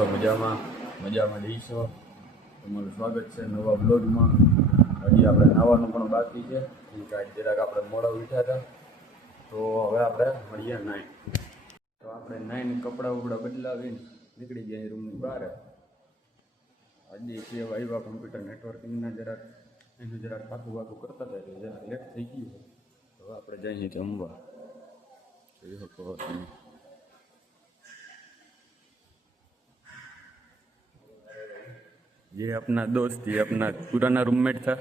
છો? મજામાં જઈશો. તમારું સ્વાગત છે નવા બ્લોગમાં. હજી આપણે નાવાનું પણ બાકી છે. જરાક આપણે મોડા ઉઠ્યા હતા, તો હવે આપણે મળીએ નાઈન. તો આપણે નાઈન કપડાં બપડા બદલાવીને નીકળી ગયા રૂમની બહાર. આજે છે આવ્યા કમ્પ્યુટર નેટવર્કિંગના એનું જરાક પાકું કરતા હતા, એટલે જરાક લેટ થઈ ગયું. હવે આપણે જઈએ જમવા. જોઈ શકો તમે. ये अपना दोस्त, ये अपना पुराना रूममेट था.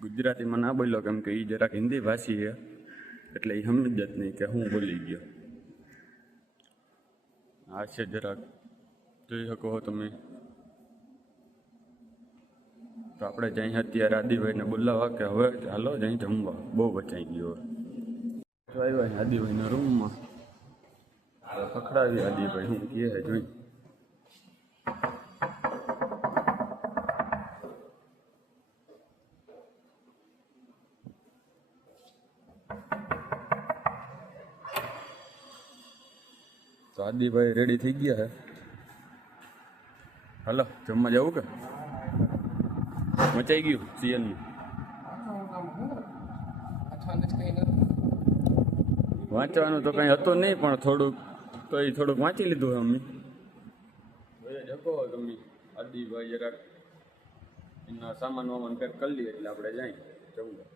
गुजराती में ना बोलो केम के ये જરાક હિન્દી ભાષી છે, એટલે એ સમજ જ નહીં કે હું બોલી ગયો. આ છે જરાક જોઈ શકો તમે. તો આપણે જઈ અત્યારે આદિભાઈને બોલાવવા કે હવે ચાલો જઈ જમવા. બહુ બચાઈ ગયો. આવ્યા આદિભાઈના રૂમમાં. પકડાવી આદિભાઈ હું કહે જોઈ. તો આદિભાઈ રેડી થઈ ગયા હે. હાલો જમવા જવું કે? મચાઈ ગયું સિયલનું. વાંચવાનું તો કંઈ હતું નહીં, પણ થોડુંક વાંચી લીધું અમે. જગો તમે આદિભાઈ જરાક એના સામાન વામાન પેક કરી લઈએ એટલે આપણે જાય જમવા.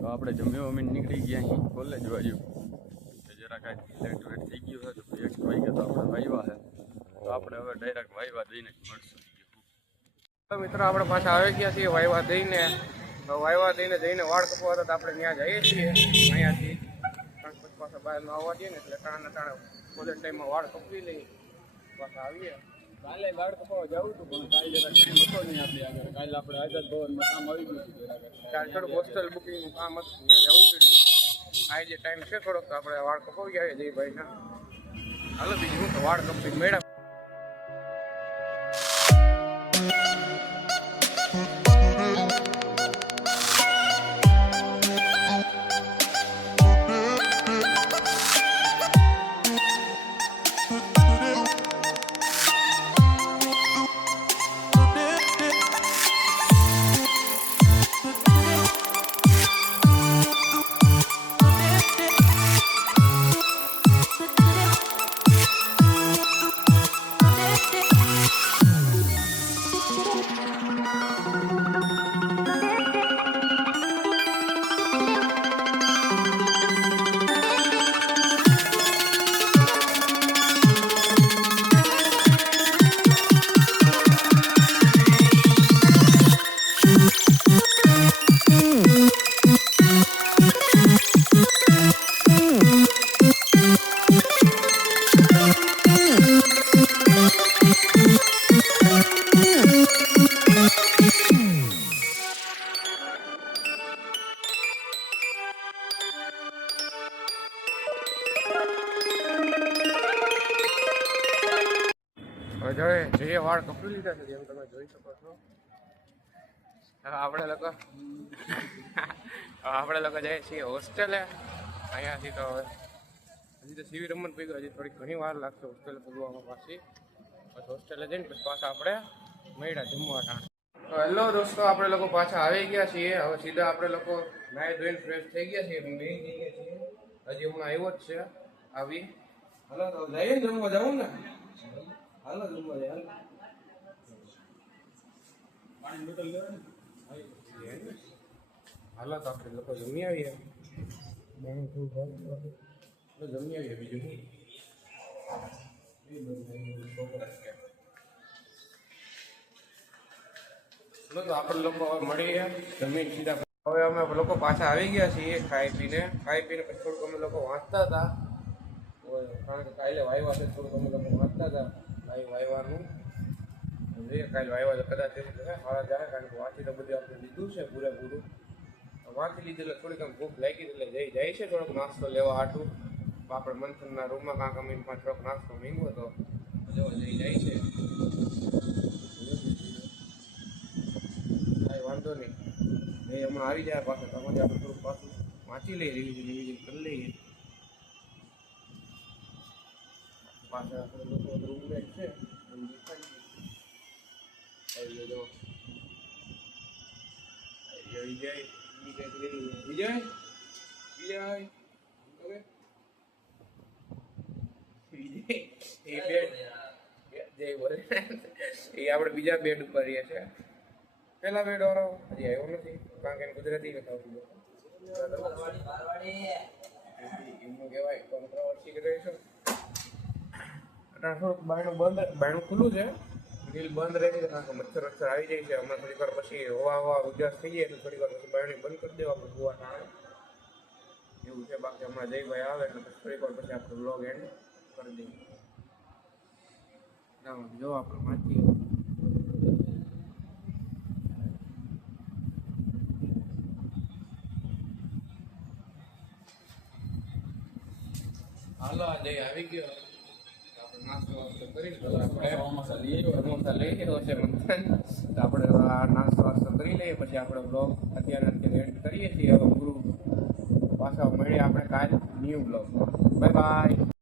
તો આપણે જમ્યો અમે નીકળી ગયા અહીં કોલેજ બાજુ. જરાક લેટ થઈ ગયું છે, તો એક વાગ્યા તો આપણે વાયવા છે. તો આપણે હવે ડાયરેક્ટ વાયવા દઈને જ મળશું. તો મિત્રો આપણે પાછા આવી ગયા છીએ વાયવા દઈને. જઈને વાળ કપવા હતા, આપણે ત્યાં જઈએ છીએ અહીંયાથી. ગણપત પાસે બહાર ન આવવા દઈએ ને, એટલે ટાણે કોલેજ ટાઈમમાં વાળ કપવી લઈએ, પાછા આવીએ. કાલે વાળ કપાવવા જવું હતું, પણ કાલે જરાક ટાઈમ હતો નહીં આપણી આગળ. કાલે આપણે આઝાદ ભવનમાં કામ આવી ગયું હતું. કાલે થોડુંક હોસ્ટેલ બુકિંગનું કામ હતું, ત્યાં જવું પડ્યું. આજે ટાઈમ છે થોડોક, તો આપણે વાળ કપાવી આવીએ જયભાઈના. હાલો બીજું હું તો વાળ કપી મેળા. જઈએ વાળ કપડી લીધા છે, જેમ તમે જોઈ શકો છો. આપણે લોકો જઈએ છીએ હોસ્ટેલે અહીંયાથી. તો હજી તો સીવી રમત પી હજી થોડી ઘણી વાર લાગશે હોસ્ટેલે પૂગવામાં. પાછી બસ હોસ્ટેલે જઈને પછી પાછા આપણે મળ્યા જમવા ટાણે. તો હેલો દોસ્તો, આપણે લોકો પાછા આવી ગયા છીએ. હવે સીધા આપણે લોકો નાહી ધોઈને ફ્રેશ થઈ ગયા છીએ, બે થઈ ગયા છીએ. હજી હમણાં આવ્યો જ છે આવી. હાલો તો જઈએ જમવા જવું ને. હાલો જમવા જાય. પાણી બોટલ લેવાની. હાલો તો આપણે લોકો જમી આવીએ. જમી આવીએ બીજું તો આપણે લોકો મળીએ જમીન સીધા. હવે અમે લોકો પાછા આવી ગયા છીએ ખાઈ પીને પછી થોડુંક અમે લોકો વાંચતા હતા. કારણ કે કાલે વાયવા છે, થોડુંક અમે લોકો વાંચતા હતા વાયવાનું. કાલે વાયવા તો કદાચ એવું છે સારા જાય, કારણ કે વાંચી તો બધું આપણે લીધું છે પૂરેપૂરું. વાંચી લીધું એટલે થોડીક આમ ભૂખ લાગી, એટલે જાય છે થોડોક નાસ્તો લેવા હાટું. આપણે મંથનના રૂમમાં કાંક અમે થોડોક નાસ્તો માંગ્યો હતો, જાય છે. કાંઈ વાંધો નહીં, એ હમણાં આવી જાય પાછું. તમારે આપણે થોડુંક પાછું વાંચી લઈએ, રિવિઝન કરી લઈએ. પાછળ આપણે લોકો રૂમમેટ છે એમ દેખાડી આવી ગયો વિજય વિજય વિજય વિજય ઓકે વિજય એ બેડ જય બોલે એ આપણે બીજા બેડ ઉપર રહીએ છે પેલા બેડ વાળો હજી આવ્યો નથી કારણ કે એને ગુજરાતી નથી આવતું એમનું કહેવાય કોન્ટ્રાવર્સી કરે છે થોડુંક બાયણું ખુલ્લું છે ગ્રીલ બંધ રહે છે કારણ કે મચ્છર આવી જાય છે હમણાં થોડીક વાર પછી હવા ઉજાસ થઈ જાય એટલે થોડીક વાર પછી બાયણી બંધ કરી દેવા આપણે ગોવા ટાણે એવું છે બાકી હમણાં જયભાઈ આવે એટલે પછી થોડીક વાર પછી આપણે બ્લોગ એન્ડ કરી દઈએ ના જો આપણે વાંચીએ હાલો આ જય આવી ગયો નાસ્તો વાસ્તો કરી સમોસા લઈ આવ્યો. સમોસા લઈ ગયો છે મકાન તો આપણે આ નાસ્તો વાસ્તો કરી લઈએ પછી આપણે બ્લોગ અત્યારે એડ કરીએ છીએ હવે ગુરુ પાછા મળીએ આપણે કાલ ન્યૂ બ્લોગ બાય બાય